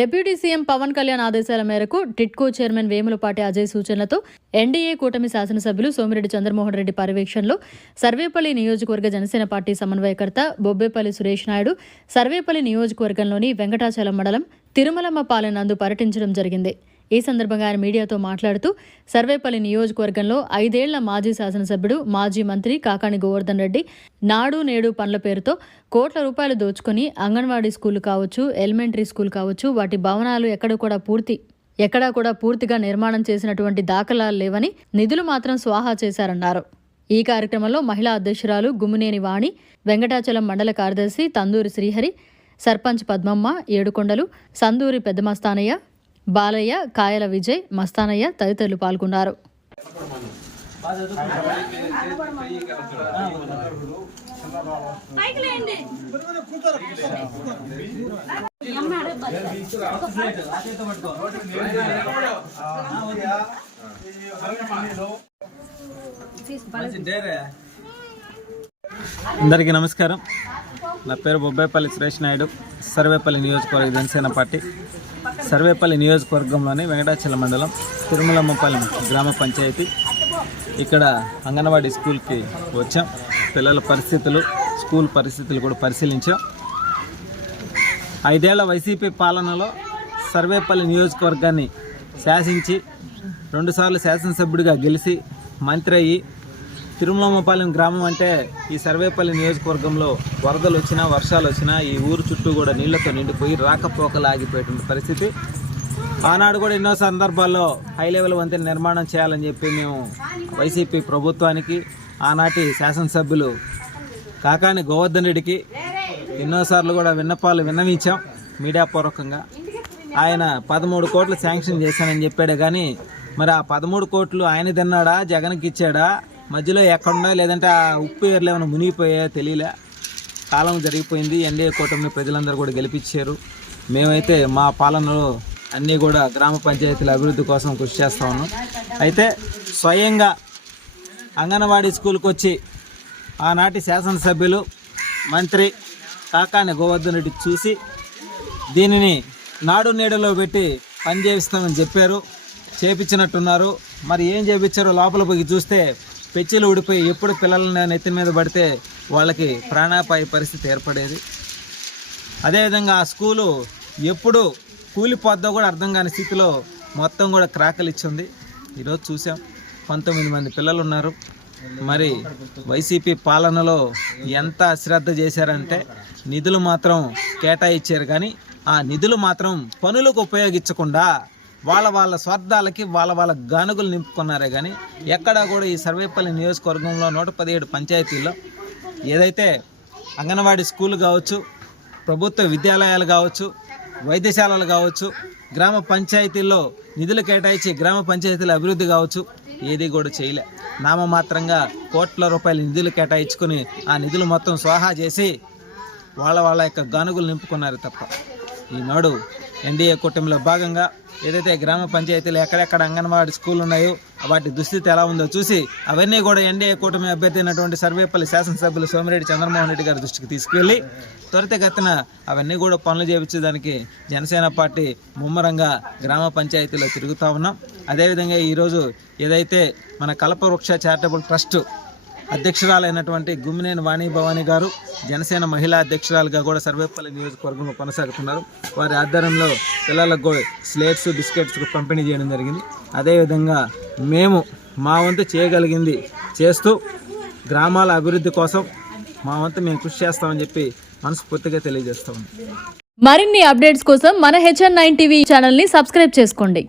Deputy CM Pawan Kalyan ఆదేశాల మేరకు TIDCO chairman Vemulapati Ajay సూచనలతో ఎన్డీఏ కూటమి శాసనసభ్యులు సోమిరెడ్డి చంద్రమోహన్ రెడ్డి పర్యవేక్షణలో సర్వేపల్లి నియోజకవర్గ జనసేన పార్టీ సమన్వయకర్త బొబ్బేపల్లి సురేష్ నాయుడు సర్వేపల్లి నియోజకవర్గంలోని వెంకటాచలం మండలం తిరుమలమ్మ పాలెం నందు పర్యటించడం జరిగింది. ఈ సందర్భంగా ఆయన మీడియాతో మాట్లాడుతూ సర్వేపల్లి నియోజకవర్గంలో 5 ఏళ్ల మాజీ శాసనసభ్యుడు మాజీ మంత్రి కాకాణి గోవర్ధన్ రెడ్డి నాడు నేడు పనుల పేరుతో కోట్ల రూపాయలు దోచుకొని అంగన్వాడీ స్కూల్ కావచ్చు, ఎలిమెంటరీ స్కూల్ కావచ్చు, వాటి భవనాలు ఎక్కడా కూడా పూర్తిగా నిర్మాణం చేసినటువంటి దాఖలాలు లేవని, నిధులు మాత్రం స్వాహా చేశారన్నారు. ఈ కార్యక్రమంలో మహిళా అధ్యక్షురాలు గుమ్మినేని వాణి, వెంకటాచలం మండల కార్యదర్శి తందూరి శ్రీహరి, సర్పంచ్ పద్మమ్మ, ఏడుకొండలు, సందూరి పెద్దమస్తానయ్య, బాలయ్య, కాయల విజయ్, మస్తానయ్య తదితరులు పాల్గొన్నారు. అందరికీ నమస్కారం. నా పేరు బొబ్బేపల్లి సురేష్ నాయుడు, సర్వేపల్లి నియోజకవర్గ జనసేన పార్టీ. సర్వేపల్లి నియోజకవర్గంలోని వెంకటాచలం మండలం తిరుమలమ్మపాలెం గ్రామ పంచాయతీ. ఇక్కడ అంగన్వాడీ స్కూల్కి వచ్చాం. పిల్లల పరిస్థితులు, స్కూల్ పరిస్థితులు కూడా పరిశీలించాం. 5 ఏళ్ల వైసీపీ పాలనలో సర్వేపల్లి నియోజకవర్గాన్ని శాసించి 2 సార్లు శాసనసభ్యుడిగా గెలిచి మంత్రి అయ్యి, తిరుమలమ్మపాలెం గ్రామం అంటే ఈ సర్వేపల్లి నియోజకవర్గంలో వరదలు వచ్చినా, వర్షాలు వచ్చినా ఈ ఊరు చుట్టూ కూడా నీళ్లతో నిండిపోయి రాకపోకలు ఆగిపోయేటువంటి పరిస్థితి. ఆనాడు కూడా ఎన్నో సందర్భాల్లో హై లెవెల్ వంతెన నిర్మాణం చేయాలని చెప్పి మేము వైసీపీ ప్రభుత్వానికి, ఆనాటి శాసనసభ్యులు కాకాణి గోవర్ధన్ రెడ్డికి ఎన్నోసార్లు కూడా విన్నవించాం మీడియా పూర్వకంగా. ఆయన 13 కోట్లు శాంక్షన్ చేశానని చెప్పాడే కానీ మరి ఆ 13 కోట్లు ఆయన తిన్నాడా, జగన్కి ఇచ్చాడా, మధ్యలో ఎక్కడున్నా లేదంటే ఆ ఉప్పు ఏర్లు ఏమైనా మునిగిపోయా తెలియలే. కాలం జరిగిపోయింది. ఎన్డీఏ కూటమిని ప్రజలందరూ కూడా గెలిపించారు. మేమైతే మా పాలనలో అన్నీ కూడా గ్రామ పంచాయతీల అభివృద్ధి కోసం కృషి చేస్తూ ఉన్నాం. అయితే స్వయంగా అంగన్వాడీ స్కూల్కి వచ్చి ఆనాటి శాసనసభ్యులు మంత్రి కాకాణి గోవర్ధన్ రెడ్డి చూసి దీనిని నాడు నేడులో పెట్టి పని చేయిస్తామని చెప్పారు. చేపించినట్టున్నారు. మరి ఏం చేయించారో లోపల పోయి చూస్తే పెచ్చిలు ఊడిపోయి ఎప్పుడు పిల్లలని నెత్తి మీద పడితే వాళ్ళకి ప్రాణాపాయ పరిస్థితి ఏర్పడేది. అదేవిధంగా ఆ స్కూలు ఎప్పుడు కూలిపోద్దో కూడా అర్థం కాని స్థితిలో మొత్తం కూడా క్రాకలు ఇచ్చింది. ఈరోజు చూసాం 19 మంది పిల్లలు ఉన్నారు. మరి వైసీపీ పాలనలో ఎంత అశ్రద్ధ చేశారంటే నిధులు మాత్రం కేటాయించారు కానీ ఆ నిధులు మాత్రం పనులకు ఉపయోగించకుండా వాళ్ళ స్వార్థాలకి వాళ్ళ గానుగులు నింపుకున్నారే కానీ ఎక్కడా కూడా ఈ సర్వేపల్లి నియోజకవర్గంలో 117 పంచాయతీల్లో ఏదైతే అంగన్వాడీ స్కూల్ కావచ్చు, ప్రభుత్వ విద్యాలయాలు కావచ్చు, వైద్యశాలలు కావచ్చు, గ్రామ పంచాయతీల్లో నిధులు కేటాయించి గ్రామ పంచాయతీల అభివృద్ధి కావచ్చు, ఏది కూడా చేయలే. నామమాత్రంగా కోట్ల రూపాయల నిధులు కేటాయించుకొని ఆ నిధులు మొత్తం స్వాహా చేసి వాళ్ళ యొక్క గానుగులు నింపుకున్నారు తప్ప ఈనాడు ఎన్డీఏ కూటమిలో భాగంగా ఏదైతే గ్రామ పంచాయతీలు ఎక్కడెక్కడ అంగన్వాడీ స్కూల్ ఉన్నాయో వాటి దుస్థితి ఎలా ఉందో చూసి అవన్నీ కూడా ఎన్డీఏ కూటమి అభ్యర్థి అయినటువంటి సర్వేపల్లి శాసనసభ్యులు సోమిరెడ్డి చంద్రమోహన్ రెడ్డి గారి దృష్టికి తీసుకువెళ్ళి త్వరితగతిన అవన్నీ కూడా పనులు చేయించడానికి జనసేన పార్టీ ముమ్మరంగా గ్రామ పంచాయతీలో తిరుగుతూ ఉన్నాం. అదేవిధంగా ఈరోజు ఏదైతే మన కల్పవృక్ష చారిటబుల్ ట్రస్ట్ అధ్యక్షురాలైనటువంటి గుమ్మినేని వాణి భవానీ గారు జనసేన మహిళా అధ్యక్షురాలుగా కూడా సర్వేపల్లి నియోజకవర్గంలో కొనసాగుతున్నారు. వారి ఆధ్వర్యంలో పిల్లలకు స్లేట్స్, బిస్కెట్స్ పంపిణీ చేయడం జరిగింది. అదేవిధంగా మేము మా వంతు చేయగలిగింది చేస్తూ గ్రామాల అభివృద్ధి కోసం మా వంతు మేము కృషి చేస్తామని చెప్పి మనస్ఫూర్తిగా తెలియజేస్తాము. మరిన్ని అప్డేట్స్ కోసం మన HN9 టీవీ ఛానల్ని సబ్స్క్రైబ్ చేసుకోండి.